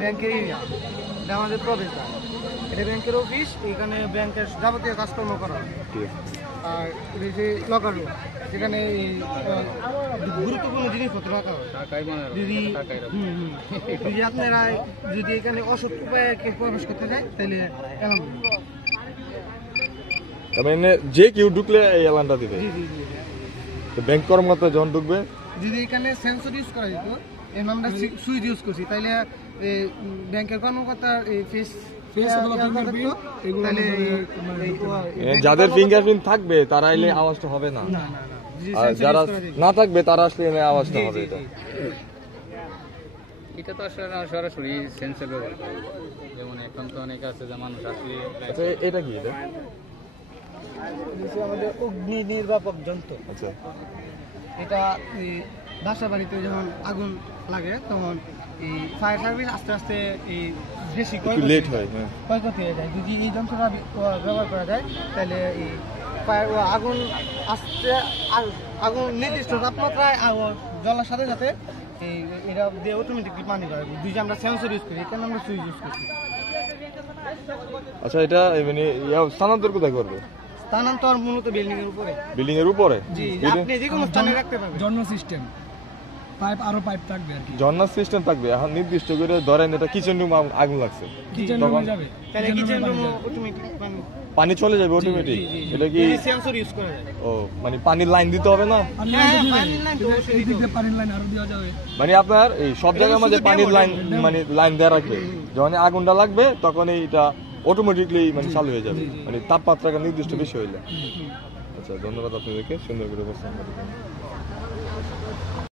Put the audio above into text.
ব্যাংকের এরিয়া, এটা আমাদের প্রবেশদ্বার, এটা ব্যাংকের অফিস, এখানে ব্যাংকের যাবতীয় কাজকর্ম করা হয়। আর এটা যে লকার রুম, যেখানে গুরুত্বপূর্ণ জিনিসপত্র রাখা হয়। যদি আপনারা যদি এখানে অসৎ উপায়ে কেউ প্রবেশ করতে চায় তাহলে এলাম। মানে যে কেউ ঢুকলে এই এলানটা দিবে। জি জি জি। তো ব্যাংক কর্মকর্তা যখন ঢুকবে, যদি এখানে সেন্সর ইউজ করা যেত, এই আমরা সুইচ ইউজ করছি, তাহলে ব্যাংকের কর্মকর্তার এই ফেস যাদের ফিঙ্গারপ্রিন্ট থাকবে তারা এলে আওয়াজটা হবে না, আর যারা না থাকবে তারা আসলে এলে আওয়াজটা হবে। এটা তো আসলে সরাসরি সেন্সর ব্যবহার করে, যেমন এখন তো অনেক আছে যে মানুষ আসলে। আচ্ছা, এটা কি? এটা আমাদের অগ্নি নির্বাপক যন্ত্র। আচ্ছা, এটা বাসা বাড়িতে যখন আগুন লাগে তখন এই ফায়ার সার্ভিস আস্তে আস্তে এই বেশি লেট হয়, ক্ষয়ক্ষতি হয়ে যায়। যদি এই যন্ত্রটা ব্যবহার করা যায় তাহলে এই ফায়ার আগুন আগুন নির্দিষ্ট তাপমাত্রায় জ্বলার সাথে সাথে এই এটা দিয়ে অটোমেটিকলি পানি পাবে। যদি আমরা সেন্সর ইউজ করি, এখানে আমরা সুইচ ইউজ করছি। আচ্ছা, এটা মানে স্থানান্তর কোথায় করবে? স্থানান্তর মূলত বিল্ডিং এর উপরে। বিল্ডিং এর উপরে? জি, আপনি যে কোনো স্থানে রাখতে পারবেন। ঝর্ণা সিস্টেম, পাইপ আরো পাইপ থাকবে আর কি। ঝর্ণা সিস্টেম থাকবে। এখন নির্দিষ্ট করে ধরেন এটা কিচেন রুম আগুন লাগছে, কিচেন রুমে যাবে, তাহলে কিচেন রুম অটোমেটিক পানি চলে যাবে অটোমেটিক। এটা কি সেন্সর ইউজ করা যায়? ও, মানে পানির লাইন দিতে হবে না? এই দিক দিয়ে পানির লাইন আরো দেওয়া যাবে। মানে আপনার এই সব জায়গার মধ্যে পানির লাইন, মানে লাইন দেওয়া রাখবে। যখন আগুনটা লাগবে তখন এইটা অটোমেটিকলি মানে চালু হয়ে যাবে, মানে তাপমাত্রাটা নির্দিষ্ট বেশি হইলে। আচ্ছা, ধন্যবাদ আপনাদেরকে সুন্দর করে উপস্থাপন করার জন্য।